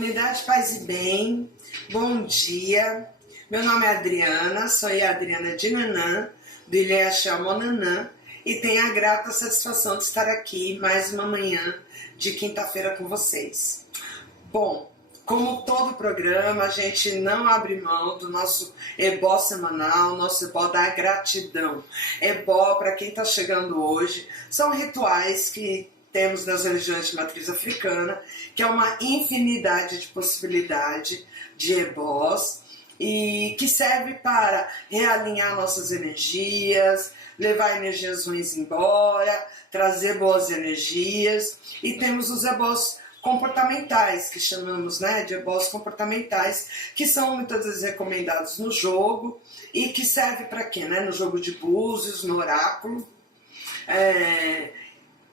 Comunidade Paz e Bem, bom dia. Meu nome é Adriana, sou a Adriana de Nanã, do Ilha Xamonanã, e tenho a grata satisfação de estar aqui mais uma manhã de quinta-feira com vocês. Bom, como todo programa, a gente não abre mão do nosso ebó semanal, nosso ebó da gratidão. Ebó, para quem está chegando hoje, são rituais que temos nas religiões de matriz africana, que é uma infinidade de possibilidade de ebós, e que serve para realinhar nossas energias, levar energias ruins embora, trazer boas energias. E temos os ebós comportamentais, que chamamos, de ebós comportamentais, que são muitas vezes recomendados no jogo e que serve para quê? No jogo de búzios, no oráculo,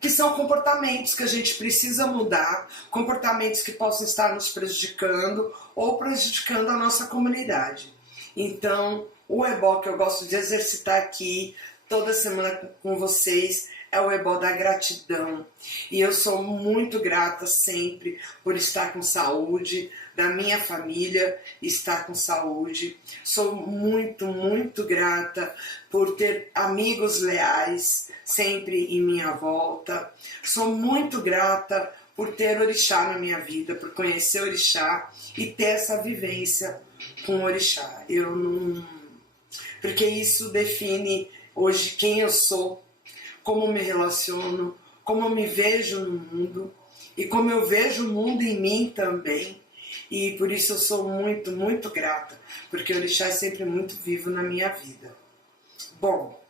que são comportamentos que a gente precisa mudar, comportamentos que possam estar nos prejudicando ou prejudicando a nossa comunidade. Então, o ebó que eu gosto de exercitar aqui toda semana com vocês é o ebó da gratidão. E eu sou muito grata sempre por estar com saúde, da minha família estar com saúde. Sou muito, muito grata por ter amigos leais sempre em minha volta. Sou muito grata por ter orixá na minha vida, por conhecer orixá e ter essa vivência com orixá. Porque isso define hoje quem eu sou, como me relaciono, como me vejo no mundo e como eu vejo o mundo em mim também. E por isso eu sou muito, muito grata, porque o orixá é sempre muito vivo na minha vida. Bom,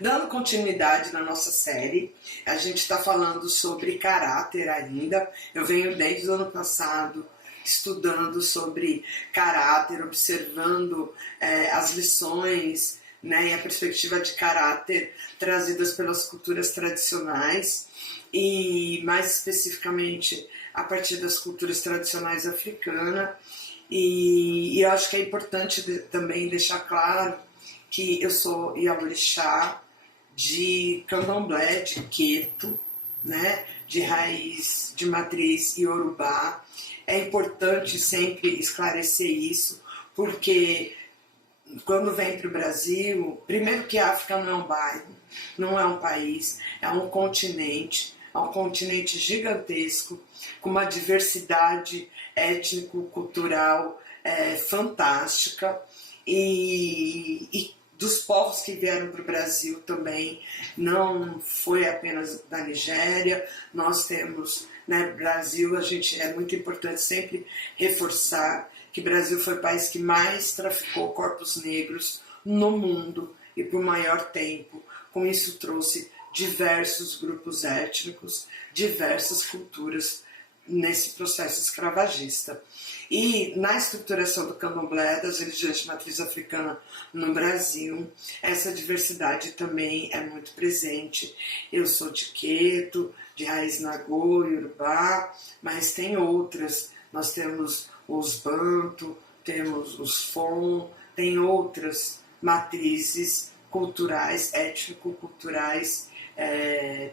dando continuidade na nossa série, a gente está falando sobre caráter ainda. Eu venho desde o ano passado estudando sobre caráter, observando as lições, e a perspectiva de caráter trazidas pelas culturas tradicionais e mais especificamente a partir das culturas tradicionais africanas. E eu acho que é importante também deixar claro que eu sou Iaborixá de Candomblé, de Queto, de raiz, de matriz Iorubá. É importante sempre esclarecer isso, porque quando vem para o Brasil, primeiro que a África não é um bairro, não é um país, é um continente gigantesco, com uma diversidade étnico-cultural fantástica, e dos povos que vieram para o Brasil também, não foi apenas da Nigéria. Nós temos, Brasil, é muito importante sempre reforçar que o Brasil foi o país que mais traficou corpos negros no mundo e por maior tempo. Com isso trouxe diversos grupos étnicos, diversas culturas nesse processo escravagista. E na estruturação do candomblé, das religiões de matriz africana no Brasil, essa diversidade também é muito presente. Eu sou de Queto, de raiz Nagô, Yorubá, mas tem outras. Nós temos os Banto, temos os Fon, tem outras matrizes culturais, étnico-culturais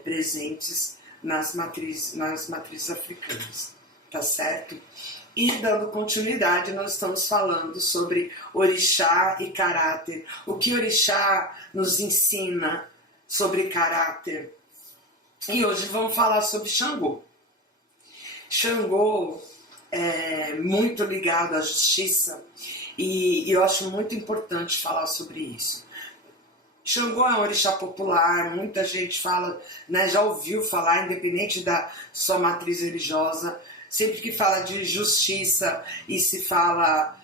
presentes nas matrizes africanas, tá certo? E dando continuidade, nós estamos falando sobre orixá e caráter. O que orixá nos ensina sobre caráter? E hoje vamos falar sobre Xangô. Xangô é muito ligado à justiça e eu acho muito importante falar sobre isso. Xangô é um orixá popular, muita gente fala, já ouviu falar, independente da sua matriz religiosa. Sempre que fala de justiça e se fala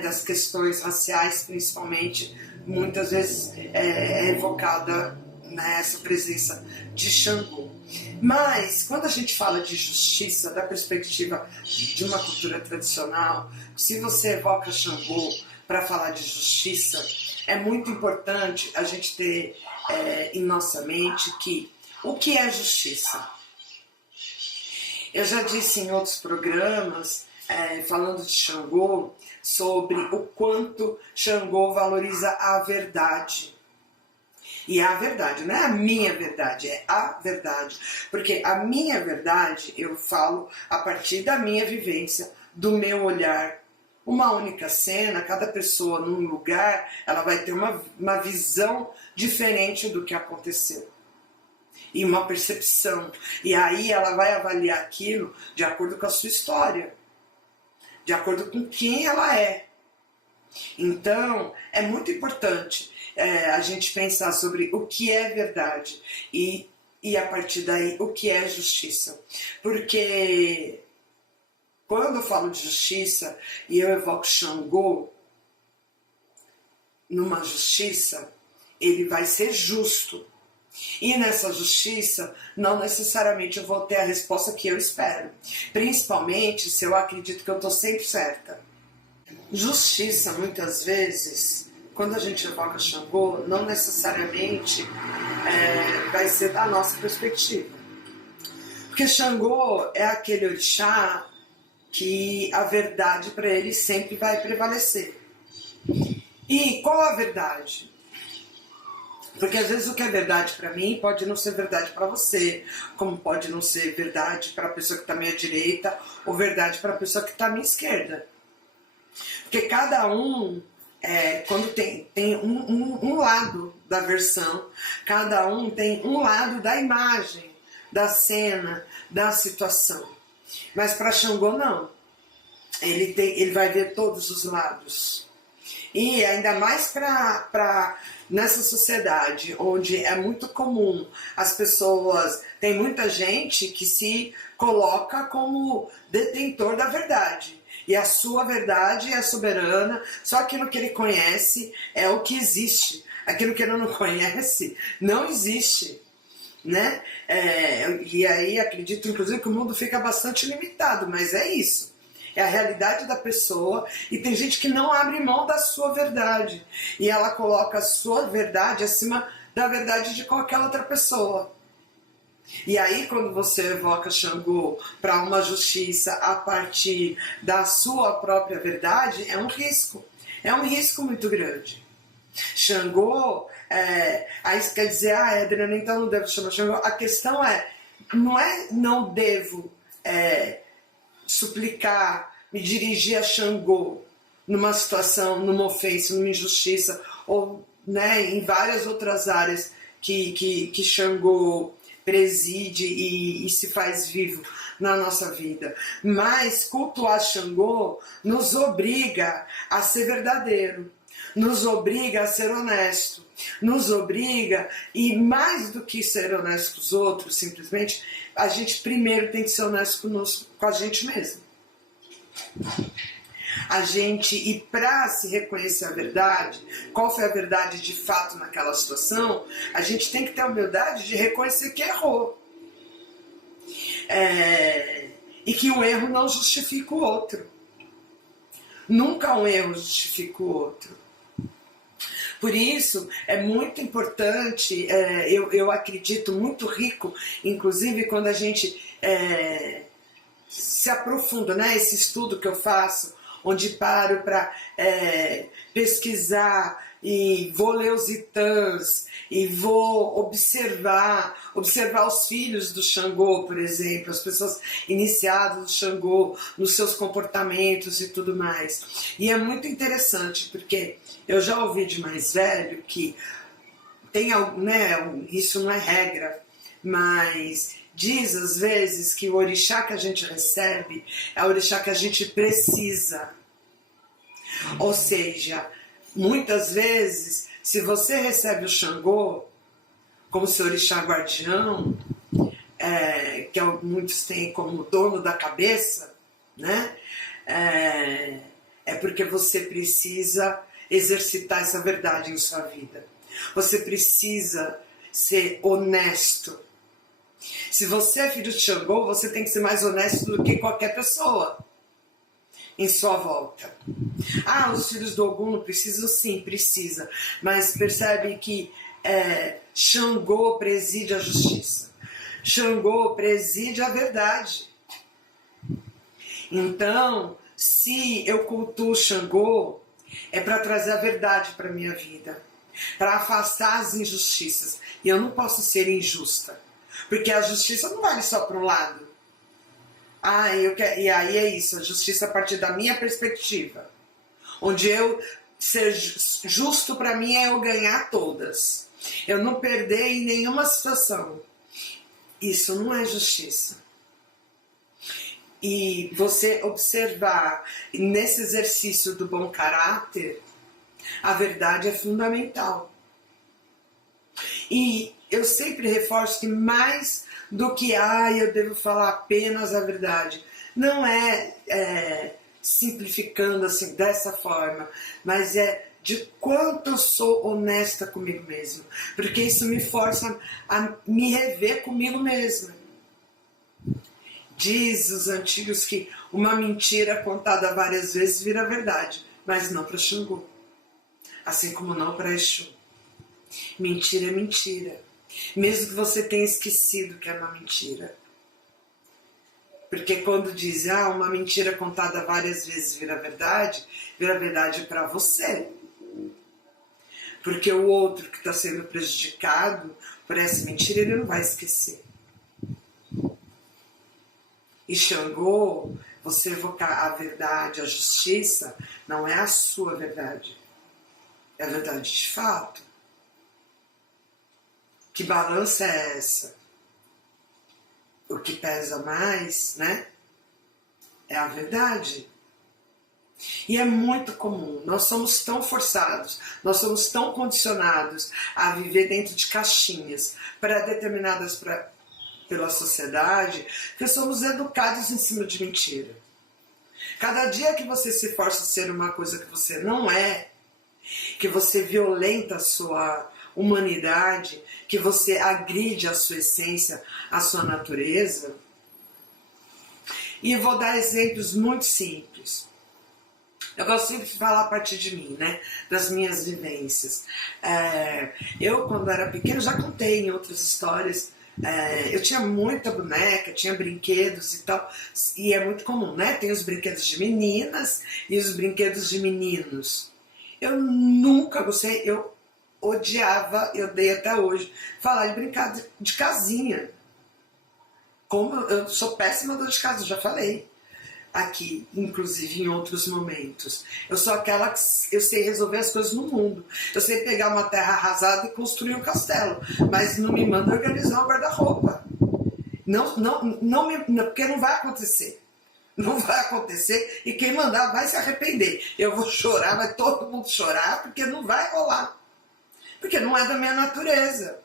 das questões raciais, principalmente, muitas vezes é evocada essa presença de Xangô. Mas, quando a gente fala de justiça, da perspectiva de uma cultura tradicional, se você evoca Xangô para falar de justiça, é muito importante a gente ter em nossa mente o que é justiça. Eu já disse em outros programas, falando de Xangô, sobre o quanto Xangô valoriza a verdade. E a verdade, não é a minha verdade, é a verdade. Porque a minha verdade eu falo a partir da minha vivência, do meu olhar. Uma única cena, cada pessoa num lugar, ela vai ter uma visão diferente do que aconteceu. E uma percepção. E aí ela vai avaliar aquilo de acordo com a sua história. De acordo com quem ela é. Então, é muito importante a gente pensar sobre o que é verdade e a partir daí o que é justiça. Porque quando eu falo de justiça e eu evoco Xangô numa justiça, ele vai ser justo. E nessa justiça, não necessariamente eu vou ter a resposta que eu espero. Principalmente se eu acredito que eu estou sempre certa. Justiça, muitas vezes, quando a gente evoca Xangô, não necessariamente vai ser da nossa perspectiva. Porque Xangô é aquele orixá que a verdade para ele sempre vai prevalecer. E qual a verdade? Porque às vezes o que é verdade para mim pode não ser verdade para você, como pode não ser verdade para a pessoa que está à minha direita ou verdade para a pessoa que está à minha esquerda. Porque cada um, quando tem um lado da versão, cada um tem um lado da imagem, da cena, da situação. Mas para Xangô não. Ele vai ver todos os lados. E ainda mais para nessa sociedade onde é muito comum as pessoas, tem muita gente que se coloca como detentor da verdade. E a sua verdade é soberana, só aquilo que ele conhece é o que existe. Aquilo que ele não conhece não existe. Né? E aí acredito inclusive que o mundo fica bastante limitado, mas é isso. É a realidade da pessoa e tem gente que não abre mão da sua verdade. E ela coloca a sua verdade acima da verdade de qualquer outra pessoa. E aí quando você evoca Xangô para uma justiça a partir da sua própria verdade, é um risco. É um risco muito grande. Xangô, aí isso quer dizer, Adriana, então não devo chamar Xangô. A questão não devo suplicar, me dirigir a Xangô numa situação, numa ofensa, numa injustiça, ou em várias outras áreas que Xangô preside e se faz vivo na nossa vida. Mas cultuar Xangô nos obriga a ser verdadeiro, nos obriga a ser honesto, nos obriga, e mais do que ser honesto com os outros, simplesmente, a gente primeiro tem que ser honesto com a gente mesmo. E para se reconhecer a verdade, qual foi a verdade de fato naquela situação, a gente tem que ter a humildade de reconhecer que errou. E que um erro não justifica o outro. Nunca um erro justifica o outro. Por isso, é muito importante, eu acredito muito rico, inclusive quando a gente se aprofunda, esse estudo que eu faço, onde paro para pesquisar e vou ler os Itãs e vou observar os filhos do Xangô, por exemplo, as pessoas iniciadas do Xangô, nos seus comportamentos e tudo mais. E é muito interessante, porque eu já ouvi de mais velho que tem, isso não é regra, mas diz às vezes que o orixá que a gente recebe é o orixá que a gente precisa. Ou seja, muitas vezes, se você recebe o Xangô como seu orixá guardião, que muitos têm como dono da cabeça, né? É porque você precisa exercitar essa verdade em sua vida. Você precisa ser honesto. Se você é filho de Xangô, você tem que ser mais honesto do que qualquer pessoa em sua volta. Os filhos do Ogum não precisam? Sim, precisa. Mas percebe que Xangô preside a justiça. Xangô preside a verdade. Então, se eu cultuo Xangô, é para trazer a verdade para a minha vida. para afastar as injustiças. E eu não posso ser injusta, porque a justiça não vale só para um lado. E aí é isso, a justiça a partir da minha perspectiva. Onde eu ser justo para mim é eu ganhar todas. Eu não perder em nenhuma situação. Isso não é justiça. E você observar nesse exercício do bom caráter, a verdade é fundamental. E eu sempre reforço que mais do que eu devo falar apenas a verdade, não é simplificando assim dessa forma, mas é de quanto eu sou honesta comigo mesma, porque isso me força a me rever comigo mesma. Diz os antigos que uma mentira contada várias vezes vira verdade, mas não para Xangô, assim como não para Exu. Mentira é mentira, mesmo que você tenha esquecido que é uma mentira. Porque quando diz, uma mentira contada várias vezes vira verdade para você. Porque o outro que está sendo prejudicado por essa mentira, ele não vai esquecer. E Xangô, você evocar a verdade, a justiça, não é a sua verdade. É a verdade de fato. Que balança é essa? O que pesa mais, né? É a verdade. E é muito comum, nós somos tão forçados, nós somos tão condicionados a viver dentro de caixinhas pré-determinadas pela sociedade, que somos educados em cima de mentira. Cada dia que você se força a ser uma coisa que você não é, que você violenta a sua humanidade, que você agride a sua essência, a sua natureza. E vou dar exemplos muito simples. Eu gosto sempre de falar a partir de mim, né? Das minhas vivências. Eu, quando era pequena, já contei em outras histórias, eu tinha muita boneca, tinha brinquedos e tal, e é muito comum, né? Tem os brinquedos de meninas e os brinquedos de meninos. Eu nunca gostei, eu odiava, eu odeio até hoje, falar de brincar de casinha. Como eu sou péssima dona de casa, eu já falei aqui, inclusive em outros momentos. Eu sou aquela que eu sei resolver as coisas no mundo. Eu sei pegar uma terra arrasada e construir um castelo, mas não me manda organizar um guarda-roupa. Porque não vai acontecer. Não vai acontecer e quem mandar vai se arrepender. Eu vou chorar, vai todo mundo chorar, porque não vai rolar. Porque não é da minha natureza.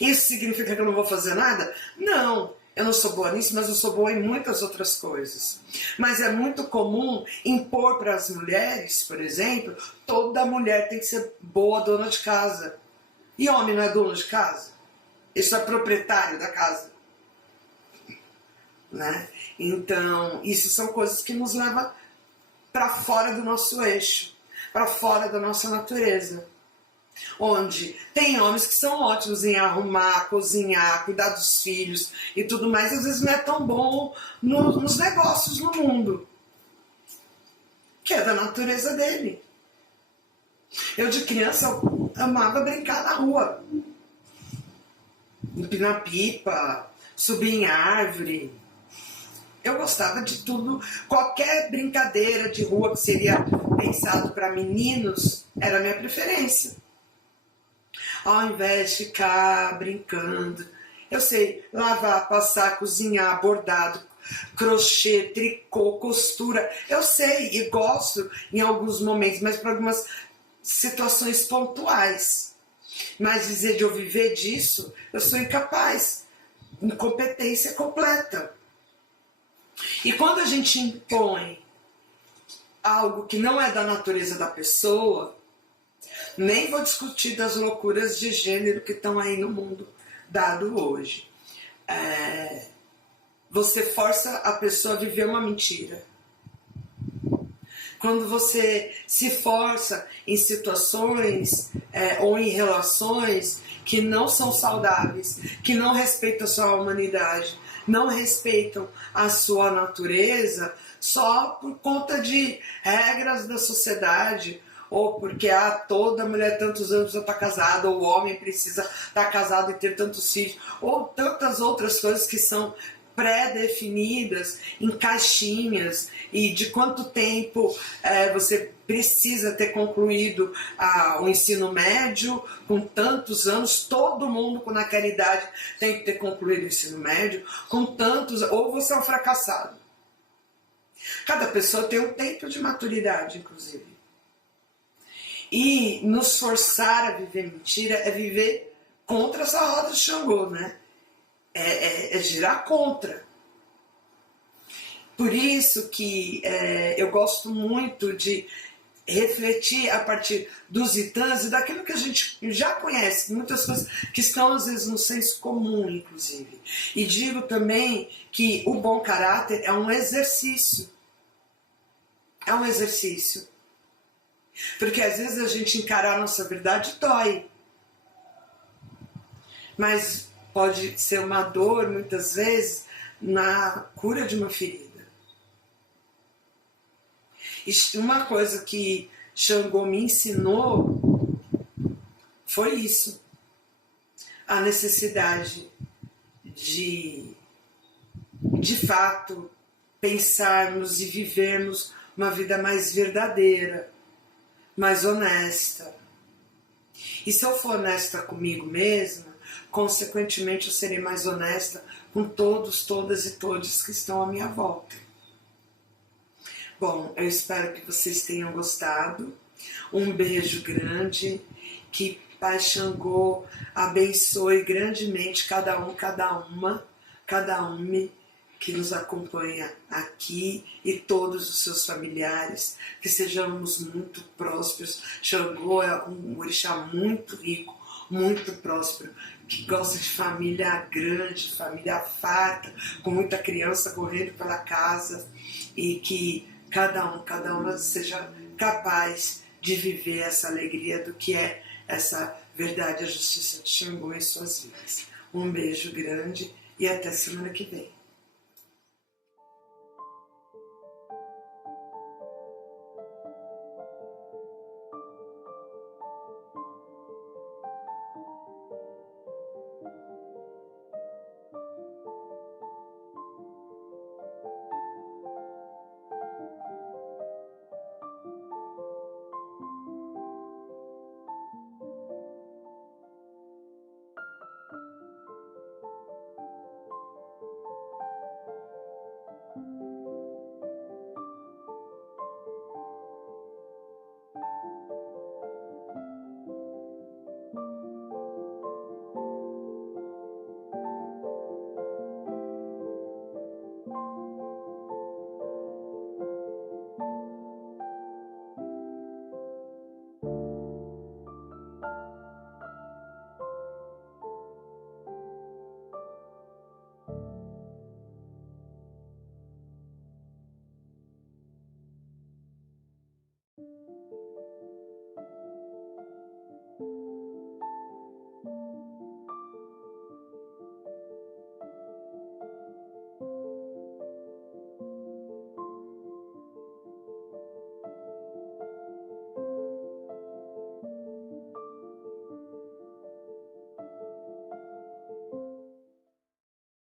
Isso significa que eu não vou fazer nada? Não. Eu não sou boa nisso, mas eu sou boa em muitas outras coisas. Mas é muito comum impor para as mulheres, por exemplo, toda mulher tem que ser boa dona de casa. E homem não é dono de casa? Isso é proprietário da casa. Né? Então, isso são coisas que nos levam para fora do nosso eixo, para fora da nossa natureza. Onde tem homens que são ótimos em arrumar, cozinhar, cuidar dos filhos e tudo mais, às vezes não é tão bom nos negócios no mundo, que é da natureza dele. Eu de criança eu amava brincar na rua, empinar pipa, subir em árvore. Eu gostava de tudo, qualquer brincadeira de rua que seria pensado para meninos era a minha preferência. Ao invés de ficar brincando, eu sei lavar, passar, cozinhar, bordado, crochê, tricô, costura, eu sei e gosto em alguns momentos, mas para algumas situações pontuais. Mas dizer de eu viver disso, eu sou incapaz, incompetência completa. E quando a gente impõe algo que não é da natureza da pessoa, nem vou discutir das loucuras de gênero que estão aí no mundo dado hoje. Você força a pessoa a viver uma mentira. Quando você se força em situações ou em relações que não são saudáveis, que não respeitam a sua humanidade, não respeitam a sua natureza, só por conta de regras da sociedade ou porque toda mulher tantos anos precisa estar casada, ou o homem precisa estar casado e ter tantos filhos, ou tantas outras coisas que são pré-definidas em caixinhas, e de quanto tempo você precisa ter concluído o ensino médio, com tantos anos, todo mundo naquela idade tem que ter concluído o ensino médio, com tantos, ou você é um fracassado. Cada pessoa tem um tempo de maturidade, inclusive. E nos forçar a viver mentira é viver contra essa roda de Xangô, né? É girar contra. Por isso que eu gosto muito de refletir a partir dos itãs e daquilo que a gente já conhece, muitas coisas que estão às vezes no senso comum, inclusive. E digo também que o bom caráter é um exercício. É um exercício. Porque às vezes a gente encarar a nossa verdade dói. Mas pode ser uma dor, muitas vezes, na cura de uma ferida. E uma coisa que Xangô me ensinou foi isso. A necessidade de fato, pensarmos e vivermos uma vida mais verdadeira, mais honesta. E se eu for honesta comigo mesma, consequentemente eu serei mais honesta com todos, todas e todos que estão à minha volta. Bom, eu espero que vocês tenham gostado. Um beijo grande, que Pai Xangô abençoe grandemente cada um que nos acompanha aqui e todos os seus familiares, que sejamos muito prósperos. Xangô é um orixá muito rico, muito próspero, que gosta de família grande, família farta, com muita criança correndo pela casa, e que cada uma seja capaz de viver essa alegria do que é essa verdade e a justiça de Xangô em suas vidas. Um beijo grande e até semana que vem.